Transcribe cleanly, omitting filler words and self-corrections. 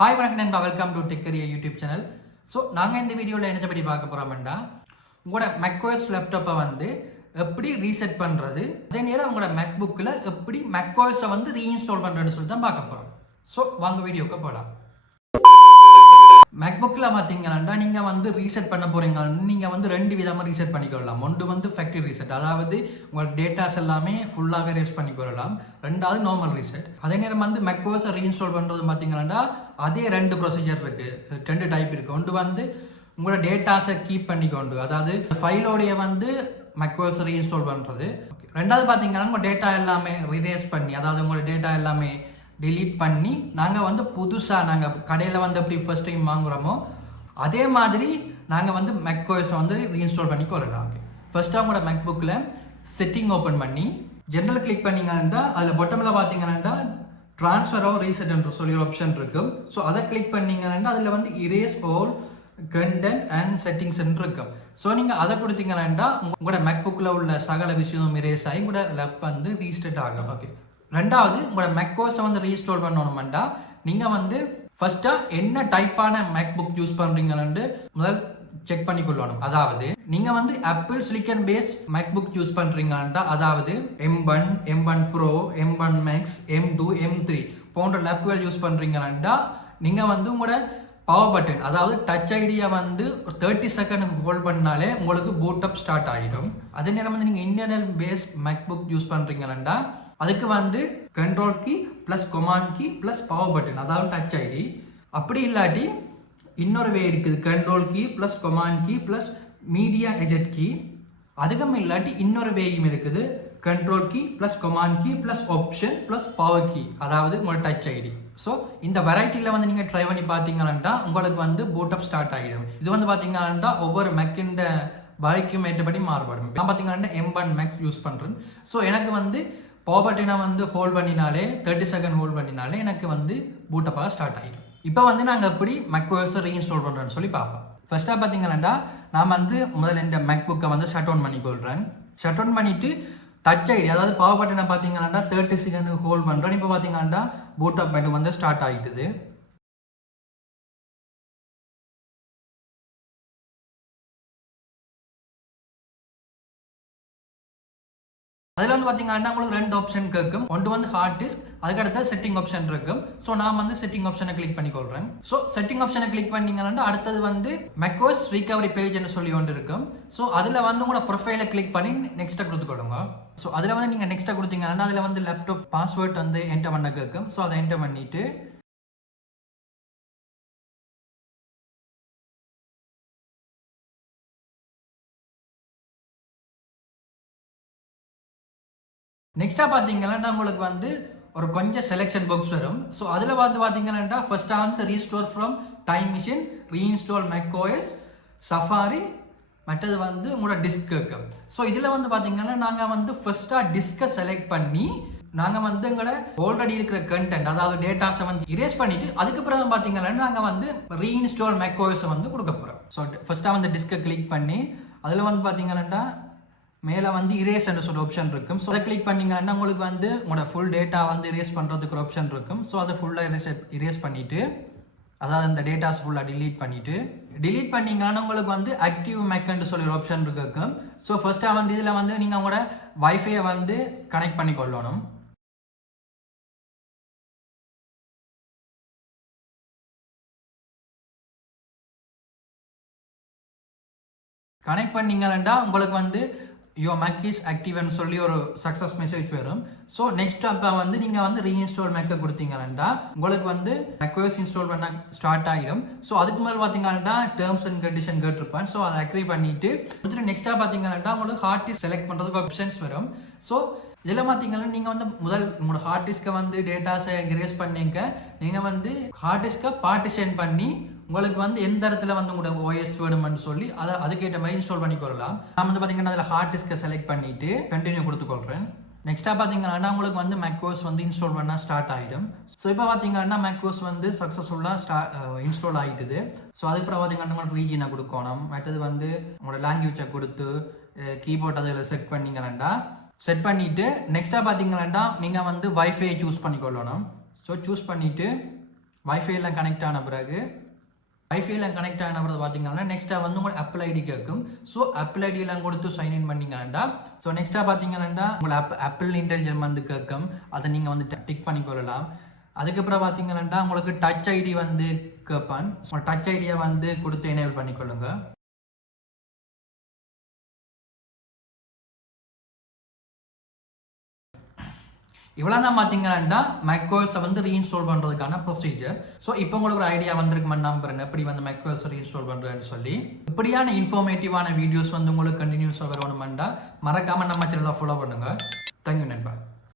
Hi வணக்கம் நண்பா, welcome to டெக்கரிய யூடியூப் சேனல். ஸோ நாங்கள் இந்த வீடியோவில் என்ன பற்றி பார்க்க போகிறோம்னா, உங்களோட மேக்ஓஎஸ் லேப்டாப்பை வந்து எப்படி ரீசெட் பண்ணுறது, அதே நேரம் உங்களோட மேக்புக்கில் எப்படி மேக்ஓஎஸை வந்து ரீஇன்ஸ்டால் பண்ணுறதுன்னு சொல்லி தான் பார்க்க போகிறோம். ஸோ வாங்க வீடியோக்கு போகலாம். மேக்புக்கில் பார்த்தீங்கன்னா நீங்கள் வந்து ரீசெட் பண்ண போகிறீங்கன்னா நீங்கள் வந்து ரெண்டு விதமாக ரீசெட் பண்ணிக்கொள்ளலாம். ஒன்று வந்து ஃபேக்ட்ரி ரீசெட், அதாவது உங்கள் டேட்டாஸ் எல்லாமே ஃபுல்லாகவே ரீஸ் பண்ணிக்கொள்ளலாம். ரெண்டாவது நார்மல் ரீசெட். அதே நேரம் வந்து மேக்ஓஎஸை ரீஇன்ஸ்டால் பண்ணுறது பார்த்தீங்கன்னா அதே ரெண்டு ப்ரொசீஜர் இருக்குது, ரெண்டு டைப் இருக்குது. ஒன்று வந்து உங்களோட டேட்டாஸை கீப் பண்ணிக்கொண்டு, அதாவது ஃபைலோடைய வந்து மேக்ஓஎஸை ரீஇன்ஸ்டால் பண்ணுறது. ரெண்டாவது பார்த்தீங்கன்னா உங்கள் டேட்டா எல்லாமே ரிரேஸ் பண்ணி, அதாவது உங்களோட டேட்டா எல்லாமே டிலீட் பண்ணி நாங்கள் வந்து புதுசாக நாங்கள் கடையில் வந்து எப்படி ஃபர்ஸ்ட் டைம் வாங்குகிறோமோ அதே மாதிரி நாங்கள் வந்து மேக்ஓஎஸை வந்து ரீஇன்ஸ்டால் பண்ணி கொள்ளலாம். ஓகே, ஃபர்ஸ்ட்டாக உங்களோட மேக்புக்கில் செட்டிங் ஓப்பன் பண்ணி ஜென்ரல் கிளிக் பண்ணிங்கன்னா அதில் பொட்டமில் பார்த்தீங்கன்னா ட்ரான்ஸ்ஃபர் ஆஃப் ரீசெட் என்று சொல்லி ஒரு ஆப்ஷன் இருக்கும். ஸோ அதை கிளிக் பண்ணிங்கன்னா அதில் வந்து erase all content and settings இருக்கும். ஸோ நீங்கள் அதை கொடுத்தீங்கன்னா உங்களோட மேக்புக்கில் உள்ள சகல விஷயம் இரேஸ் ஆகி உங்களோட லேப் வந்து ரீஸ்டார்ட் ஆகும். ஓகே, ரெண்டாவது உங்களோட மேக்ஓஎஸை வந்து ரீஸ்டோர் பண்ணணும்னா நீங்கள் வந்து ஃபர்ஸ்ட்டாக என்ன டைப்பான மேக்புக் யூஸ் பண்ணுறீங்கன்னு முதல் செக் பண்ணிக்கொள்ளணும். அதாவது நீங்கள் வந்து Apple silicon base MacBook use பண்ணுறீங்கன்னா, அதாவது M1, M1 Pro, M1 Max, M2, M3 போன்ற லேப்புகள் யூஸ் பண்ணுறீங்கன்னா நீங்கள் வந்து உங்களோட பவர் பட்டன், அதாவது டச் ஐடியா வந்து 30 செகண்ட் ஹோல்ட் பண்ணாலே உங்களுக்கு பூட் அப் ஸ்டார்ட் ஆகிடும். அதே நேரம் வந்து நீங்கள் இன்டர்னல் பேஸ் மேக்புக் யூஸ் பண்ணுறீங்கன்னா அதுக்கு வந்து control key plus command key plus power button, அதாவது டச் ஐடி. அப்படி இல்லாட்டி இன்னொரு வே இருக்குது, control key plus command key plus media eject key. அதுக்கும் இல்லாட்டி இன்னொரு வேயும் இருக்குது, control key plus command key plus option plus power key, அதாவது உங்களோட டச் ஐடி. ஸோ இந்த வெரைட்டியில் வந்து நீங்கள் ட்ரை பண்ணி பார்த்தீங்கன்னா உங்களுக்கு வந்து பூட் அப் ஸ்டார்ட் ஆகிடும். இது வந்து பார்த்தீங்கன்னா ஒவ்வொரு மேக்கின்ற வகைக்கும் ஏற்றபடி மாறுபடும். நான் பார்த்தீங்கன்னா M1 Max யூஸ் பண்ணுறேன். ஸோ எனக்கு வந்து பவர் பட்டனை வந்து ஹோல்ட் பண்ணினாலே 30 செகண்ட் ஹோல்ட் பண்ணினாலே எனக்கு வந்து பூட்டப்பாக ஸ்டார்ட் ஆகிடும். இப்போ வந்து நாங்கள் எப்படி மேக்ஓஎஸை ரீஇன்ஸ்டால் பண்ணுறேன்னு சொல்லி பார்ப்போம். ஃபர்ஸ்ட்டாக பார்த்தீங்கன்னா நான் வந்து முதல்ல இந்த மேக்புக்கை வந்து ஷட் டவுன் பண்ணி கொள்கிறேன். ஷட் டவுன் பண்ணிவிட்டு டச் ஐடி, அதாவது பவர் பட்டனை பார்த்தீங்கன்னா 30 செகண்ட் ஹோல்ட் பண்ணுறேன். இப்போ பார்த்தீங்கன்னா பூட்டப் மெனு வந்து ஸ்டார்ட் ஆகிட்டுது. அதில் வந்து பார்த்தீங்கன்னா உங்களுக்கு ரெண்டு ஆப்ஷன் கேட்கும். ஒன்று வந்து ஹார்ட் டிஸ்க், அதுக்கடுத்த செட்டிங் ஆப்ஷன் இருக்கும். ஸோ நான் வந்து செட்டிங் ஆப்ஷனை கிளிக் பண்ணிக்கொள்கிறேன். ஸோ செட்டிங் ஆப்ஷனை கிளிக் பண்ணிங்கன்னா அடுத்தது வந்து மேக்ஓஎஸ் ரிகவரி பேஜ்னு சொல்லி ஒன்று இருக்கும். ஸோ அதில் வந்து உங்களோட ப்ரொஃபைலை கிளிக் பண்ணி நெக்ஸ்ட்டை கொடுத்துக்கொள்ளுங்க. ஸோ அதில் வந்து நீங்கள் நெக்ஸ்ட்டை கொடுத்தீங்கன்னா அதில் வந்து லேப்டாப் பாஸ்வேர்ட் வந்து என்டர் பண்ண கேட்கும். ஸோ அதை என்டர் பண்ணிவிட்டு நெக்ஸ்ட்டாக பார்த்தீங்கன்னா உங்களுக்கு வந்து ஒரு கொஞ்சம் செலெக்ஷன் பாக்ஸ் வரும். ஸோ அதில் பார்த்தீங்கன்னா ஃபர்ஸ்ட்டாக வந்து restore from time machine, reinstall macOS, safari, மற்றது வந்து உங்களோட டிஸ்க் இருக்கும். ஸோ இதில் வந்து பார்த்தீங்கன்னா நாங்கள் வந்து ஃபர்ஸ்ட்டாக டிஸ்கை செலக்ட் பண்ணி நாங்கள் வந்து எங்களோட ஆல்ரெடி இருக்கிற கண்டென்ட், அதாவது டேட்டாஸை வந்து இரேஸ் பண்ணிவிட்டு அதுக்கப்புறம் பார்த்தீங்கன்னா நாங்கள் வந்து ரீஇன்ஸ்டால் மேக்ஓஎஸை வந்து கொடுக்க போகிறோம். ஸோ ஃபர்ஸ்ட்டாக வந்து டிஸ்கை கிளிக் பண்ணி அதில் வந்து பார்த்தீங்கன்னா மேலே வந்து இரேஸ் என்று சொல்ல ஆப்ஷன் இருக்கும். ஸோ அதை கிளிக் பண்ணிங்கன்னா உங்களுக்கு வந்து உங்களோட ஃபுல் டேட்டா வந்து இரேஸ் பண்ணுறதுக்கு ஒரு ஆப்ஷன் இருக்கும். ஸோ அதை ஃபுல்லாக இரேஸ் பண்ணிவிட்டு, அதாவது அந்த டேட்டாஸ் ஃபுல்லாக டிலீட் பண்ணிங்கன்னா உங்களுக்கு வந்து ஆக்டிவ் மேக்னு சொல்லி ஒரு ஆப்ஷன் இருக்கும். ஸோ ஃபர்ஸ்ட்டாக வந்து இதில் வந்து நீங்கள் உங்களோட வைஃபையை வந்து கனெக்ட் பண்ணி கொள்ளணும். கனெக்ட் பண்ணிங்கன்னா உங்களுக்கு வந்து யோ மேக் இஸ் ஆக்டிவ்னு சொல்லி ஒரு சக்ஸஸ் மெசேஜ் வரும். ஸோ நெக்ஸ்ட் அப்போ வந்து நீங்கள் வந்து ரீஇன்ஸ்டால் மேக்கை கொடுத்தீங்கன்னா உங்களுக்கு வந்து மேக்ஓஎஸ் இன்ஸ்டால் பண்ண ஸ்டார்ட் ஆகிடும். ஸோ அதுக்கு மேலே பார்த்தீங்கன்னா டேர்ம்ஸ் அண்ட் கண்டிஷன் கேட்டிருப்பேன். ஸோ அதை அக்ரி பண்ணிட்டு நெக்ஸ்ட்டாக பார்த்தீங்கன்னா உங்களுக்கு ஹார்ட் டிஸ்க் செலக்ட் பண்ணுறதுக்கு ஆப்ஷன்ஸ் வரும். ஸோ இதில் பார்த்தீங்கன்னா நீங்கள் வந்து முதல் உங்களோட ஹார்ட் டிஸ்கை வந்து டேட்டாஸை இரேஸ் பண்ணிக்க நீங்கள் வந்து ஹார்ட் டிஸ்கை பார்ட்டிஷன் பண்ணி உங்களுக்கு வந்து எந்த இடத்துல வந்து உங்களோட ஓஎஸ் வேணும்னு சொல்லி அதை அதுக்கேற்ற மாதிரி இன்ஸ்டால் பண்ணிக்கொள்ளலாம். நான் வந்து பார்த்தீங்கன்னா அதில் ஹார்ட் டிஸ்கை செலக்ட் பண்ணிவிட்டு கண்டினியூ கொடுத்துக்கொள்கிறேன். நெக்ஸ்ட்டாக பார்த்தீங்கன்னா உங்களுக்கு வந்து மேக்ஓஎஸ் வந்து இன்ஸ்டால் பண்ணால் ஸ்டார்ட் ஆகிடும். ஸோ இப்போ பார்த்தீங்கன்னா மேக்ஓஎஸ் வந்து சக்ஸஸ்ஃபுல்லாக இன்ஸ்டால் ஆகிட்டுது. ஸோ அதுக்கப்புறம் பார்த்தீங்கன்னா உங்களுக்கு ரீஜனை கொடுக்கணும், மற்றது வந்து உங்களோட லாங்குவேஜை கொடுத்து கீபோர்ட் அதில் செட் பண்ணிங்கன்னா செட் பண்ணிவிட்டு நெக்ஸ்ட்டாக பார்த்தீங்கன்னா நீங்கள் வந்து வைஃபை சூஸ் பண்ணிக்கொள்ளணும். ஸோ சூஸ் பண்ணிவிட்டு வைஃபைலாம் கனெக்ட் ஆன பிறகு கனெக்ட் ஆன பிறகு பார்த்தீங்கன்னா நெக்ஸ்ட்டாக வந்து உங்களோட ஆப்பிள் ஐடி கேட்கும். ஸோ ஆப்பிள் ஐடியெல்லாம் கொடுத்து சைன்இன் பண்ணிங்கன்னா ஸோ நெக்ஸ்ட்டாக பார்த்தீங்கன்னா உங்களை ஆப்பிள் இன்டெலிஜென்ட் வந்து கேட்கும். அதை நீங்கள் வந்து டிக் பண்ணிக்கொள்ளலாம். அதுக்கப்புறம் பார்த்தீங்கன்னா உங்களுக்கு டச் ஐடி வந்து கேட்பான். டச் ஐடியை வந்து கொடுத்து எனேபிள் பண்ணிக்கொள்ளுங்க. இவ்வளோ தான் பார்த்தீங்கன்னா மேக்ஓஎஸை வந்து ரீஇன்ஸ்டால் பண்ணுறதுக்கான ப்ரொசீஜர். ஸோ இப்போ உங்களுக்கு ஒரு ஐடியா வந்திருக்குமென்னு நம்புறேன் எப்படி வந்து மேக்ஓஎஸை ரீஇன்ஸ்டால் பண்ணுறேன்னு சொல்லி. இப்படியான இன்ஃபர்மேட்டிவான வீடியோஸ் வந்து உங்களுக்கு கண்டினியூஸாக வரணுமெண்டா மறக்காமல் நம்ம சேனலை ஃபாலோ பண்ணுங்கள். தேங்க்யூ நண்பா.